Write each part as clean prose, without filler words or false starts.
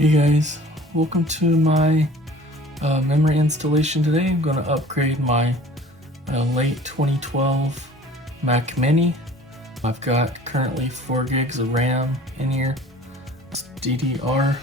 Hey guys, welcome to my memory installation today. I'm going to upgrade my late 2012 Mac Mini. I've got currently 4 gigs of RAM in here. It's DDR3,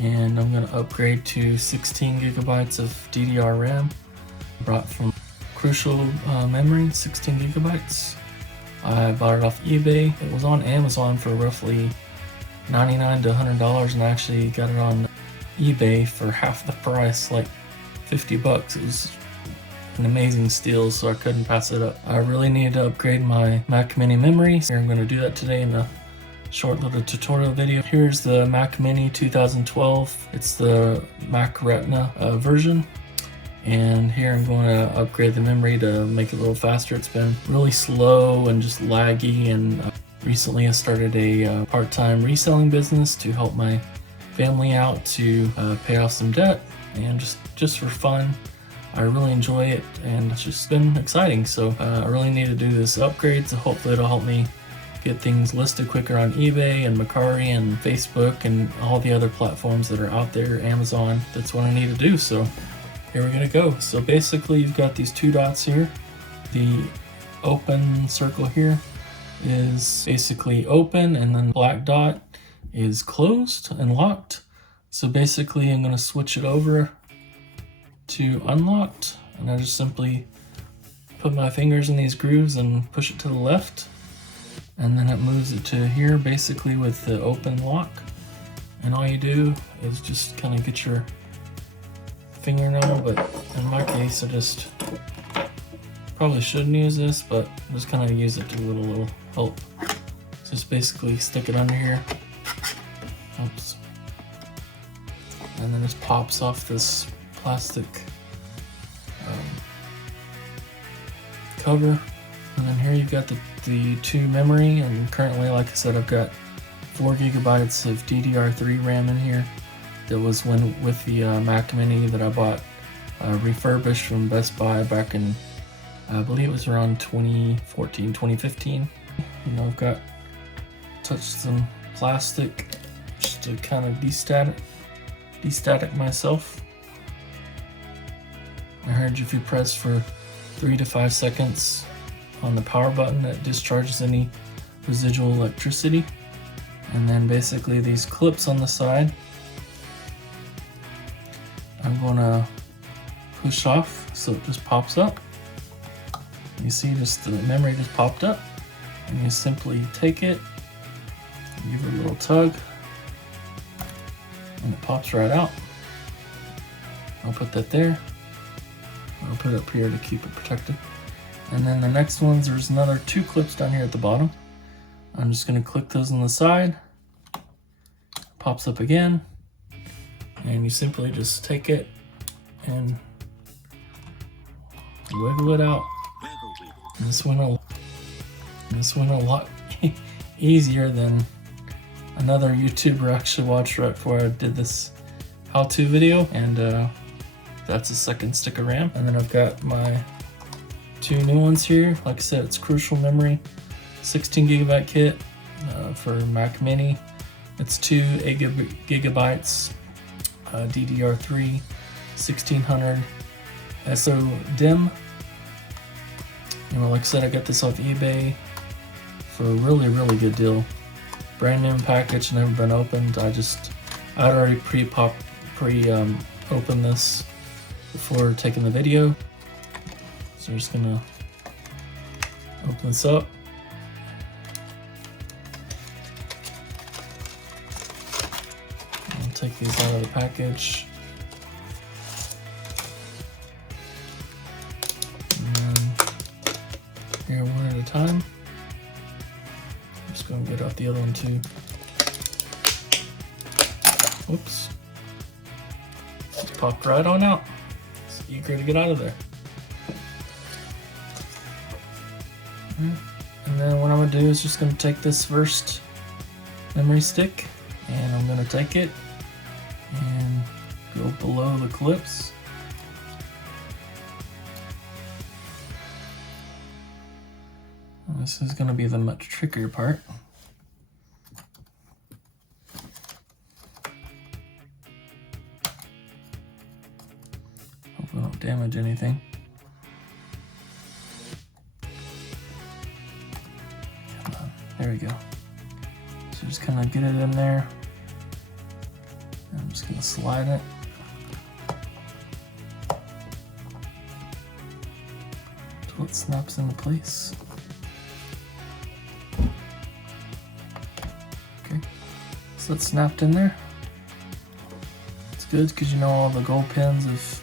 and I'm going to upgrade to 16 gigabytes of DDR RAM. Brought from Crucial Memory, 16 gigabytes. I bought it off eBay. It was on Amazon for roughly $99 to $100, and I actually got it on eBay for half the price, like 50 bucks. It was an amazing steal, so I couldn't pass it up. I really needed to upgrade my Mac Mini memory. Here I'm going to do that today in a short little tutorial video. Here's the Mac Mini 2012. It's the Mac Retina version. And here I'm going to upgrade the memory to make it a little faster. It's been really slow and just laggy, and recently I started a part-time reselling business to help my family out to pay off some debt, and just for fun. I really enjoy it, and it's just been exciting. So I really need to do this upgrade, so hopefully it'll help me get things listed quicker on eBay and Mercari and Facebook and all the other platforms that are out there, Amazon. That's what I need to do. So here we're gonna go. So basically you've got these 2 dots here. The open circle here is basically open, and then the black dot is closed and locked. So basically I'm going to switch it over to unlocked, and I just simply put my fingers in these grooves and push it to the left, and then it moves it to here basically with the open lock. And all you do is just kind of get your fingernail, but in my case I just probably shouldn't use this, but just kind of use it to little help. Just basically stick it under here. Oops. And then this pops off this plastic cover. And then here you've got the 2 memory, and currently, like I said, I've got 4 gigabytes of DDR3 RAM in here. That was with the Mac Mini that I bought refurbished from Best Buy back in, I believe it was around 2014, 2015. You know, I've got touched some plastic just to kind of destatic myself. I heard if you press for 3 to 5 seconds on the power button, it discharges any residual electricity. And then basically these clips on the side, I'm gonna push off so it just pops up. You see, just the memory just popped up, and you simply take it, give it a little tug, and it pops right out. I'll put that there. I'll put it up here to keep it protected. And then the next ones, there's another 2 clips down here at the bottom. I'm just gonna click those on the side. Pops up again, and you simply just take it and wiggle it out. And this went a lot easier than another YouTuber I actually watched right before I did this how-to video, and that's a 2nd stick of RAM. And then I've got my 2 new ones here. Like I said, it's Crucial Memory 16 gigabyte kit for Mac Mini. It's 2 gigabytes DDR3 1600 SO-DIMM. You know, like I said, I got this off eBay for a really good deal. Brand new package, never been opened. I'd already opened this before taking the video. So I'm just gonna open this up. I'll take these out of the package. Here, one at a time. I'm just going to get out the other one too. Whoops. Just popped right on out. It's eager to get out of there. And then what I'm going to do is just going to take this first memory stick, and I'm going to take it and go below the clips. This is going to be the much trickier part. we don't damage anything. Come on, there we go. So just kind of get it in there. I'm just gonna slide it. Until it snaps into place. Okay, so it's snapped in there. It's good because you know all the gold pins have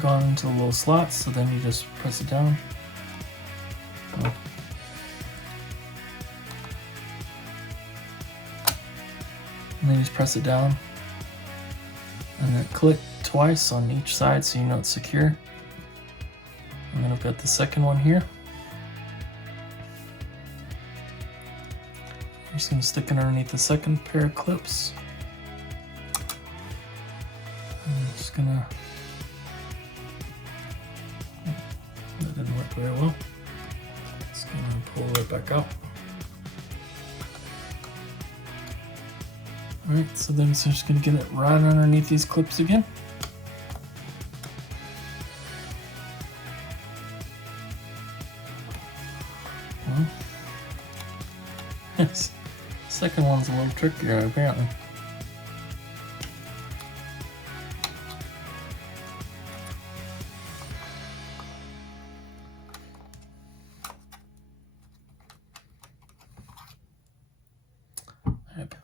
gone into the little slots, so then you just press it down. Oh. And then you just press it down and then click twice on each side so you know it's secure. And then I've got the second one here. I'm just going to stick it underneath the second pair of clips. I'm just going to... That didn't work very well. Just going to pull it back out. Alright, so then it's just going to get it right underneath these clips again. Well, yes. Second one's a little trickier apparently. Yep.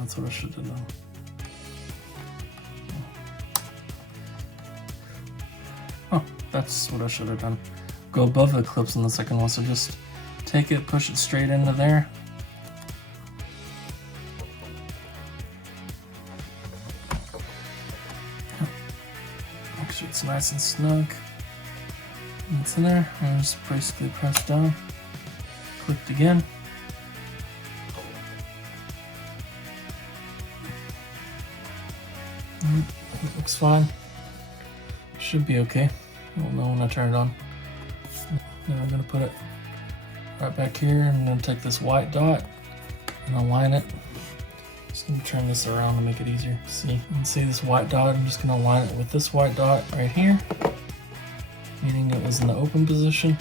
That's what I should have done. Oh, that's what I should have done. Go above the clips on the second one, so just take it, push it straight into there. Make sure it's nice and snug. And it's in there, and just basically press down. Clicked again. It looks fine. Should be okay. I'll know when I turn it on. Then I'm going to put it right back here, and I'm going to take this white dot and align it. Just going to turn this around to make it easier to see. You can see this white dot. I'm just going to align it with this white dot right here, meaning it was in the open position.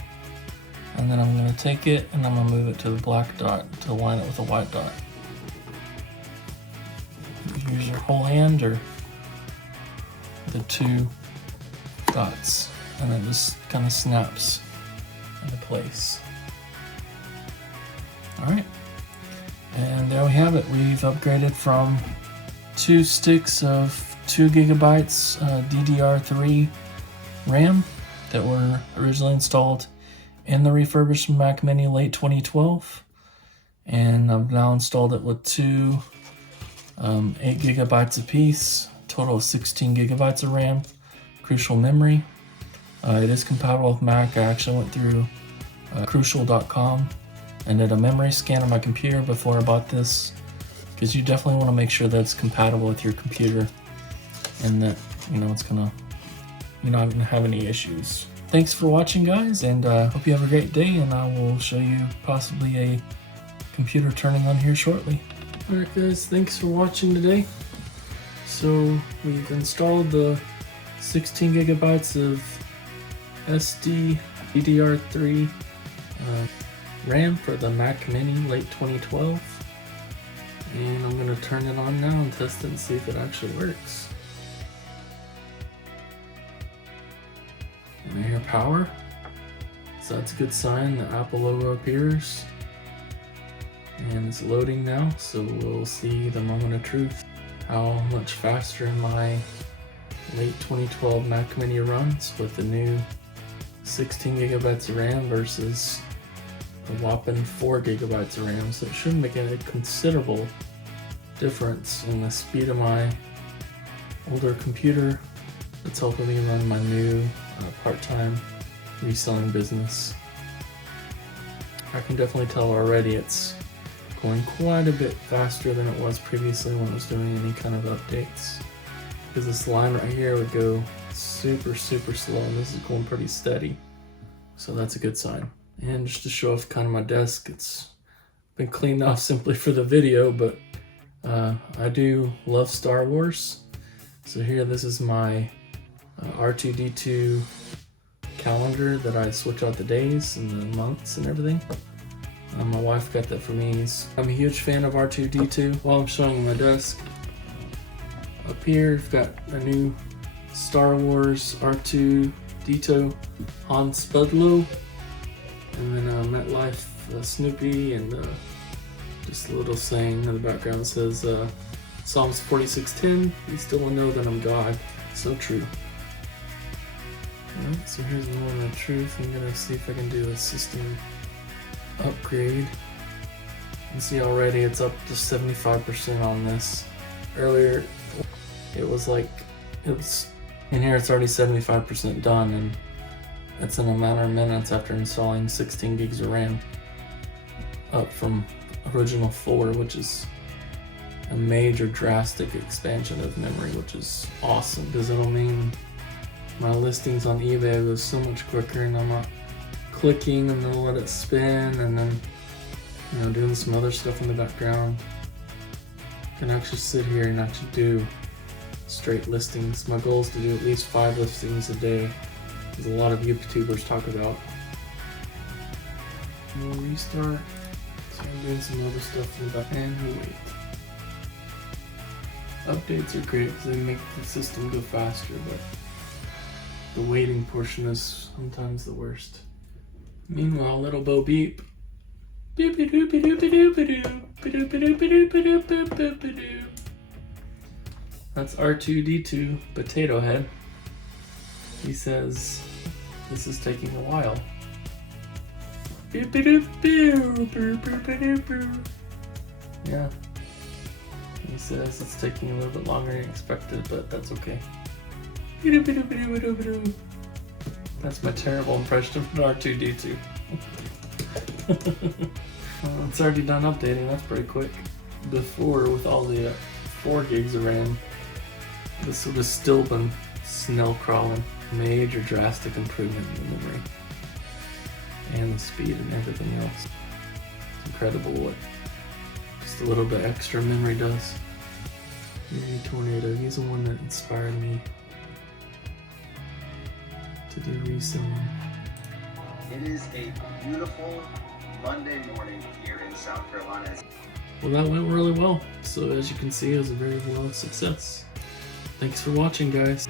And then I'm going to take it and I'm going to move it to the black dot to align it with the white dot. You can use your whole hand or the two dots, and it just kind of snaps into place. Alright, and there we have it. We've upgraded from 2 sticks of 2 gigabytes DDR3 RAM that were originally installed in the refurbished Mac Mini late 2012, and I've now installed it with 2 8 gigabytes apiece, total of 16 gigabytes of RAM, Crucial memory. It is compatible with Mac. I actually went through crucial.com and did a memory scan on my computer before I bought this, because you definitely want to make sure that it's compatible with your computer and that it's gonna, you're not gonna have any issues. Thanks for watching, guys, and hope you have a great day, and I will show you possibly a computer turning on here shortly. Alright guys, thanks for watching today. So we've installed the 16 gigabytes of SD DDR3 RAM for the Mac Mini late 2012, and I'm going to turn it on now and test it and see if it actually works. And I hear power, so that's a good sign. The Apple logo appears, and it's loading now, so we'll see the moment of truth, how much faster my late 2012 Mac Mini runs with the new 16 gigabytes of RAM versus a whopping 4 gigabytes of RAM. So it should make a considerable difference in the speed of my older computer that's helping me run my new part-time reselling business. I can definitely tell already it's going quite a bit faster than it was previously when I was doing any kind of updates, because this line right here would go super slow, and this is going pretty steady. So that's a good sign. And just to show off kind of my desk, it's been cleaned off simply for the video, but I do love Star Wars. So here, this is my R2-D2 calendar that I switch out the days and the months and everything. My wife got that for me. I'm a huge fan of R2-D2. While I'm showing you my desk, up here I've got a new Star Wars R2-D2 Han Spudlow, and then MetLife Snoopy, and just a little saying in the background that says Psalms 46:10, "Be still and know that I'm God." So true. Alright, so here's the moment of truth. I'm gonna see if I can do a system upgrade. You can see already it's up to 75% on this. Earlier it was in here it's already 75% done, and that's in a matter of minutes after installing 16 gigs of RAM, up from original 4, which is a major drastic expansion of memory, which is awesome because it'll mean my listings on eBay go so much quicker, and I'm not clicking and then let it spin and then doing some other stuff in the background. I can actually sit here and actually do straight listings. My goal is to do at least 5 listings a day, as a lot of YouTubers talk about. We'll restart. So I'm doing some other stuff in the back, and we'll wait. Updates are great because they make the system go faster, but the waiting portion is sometimes the worst. Meanwhile, little Bo Beep. That's R2-D2 Potato Head. He says this is taking a while. Yeah. He says it's taking a little bit longer than expected, but that's okay. That's my terrible impression of an R2-D2. It's already done updating, that's pretty quick. Before, with all the 4 gigs of RAM, this would have still been snail crawling. Major drastic improvement in the memory and the speed and everything else. It's incredible what just a little bit extra memory does. Mary Tornado, he's the one that inspired me to do reselling. It is a beautiful Monday morning here in South Carolina. Well, that went really well. So as you can see, it was a very well success. Thanks for watching, guys.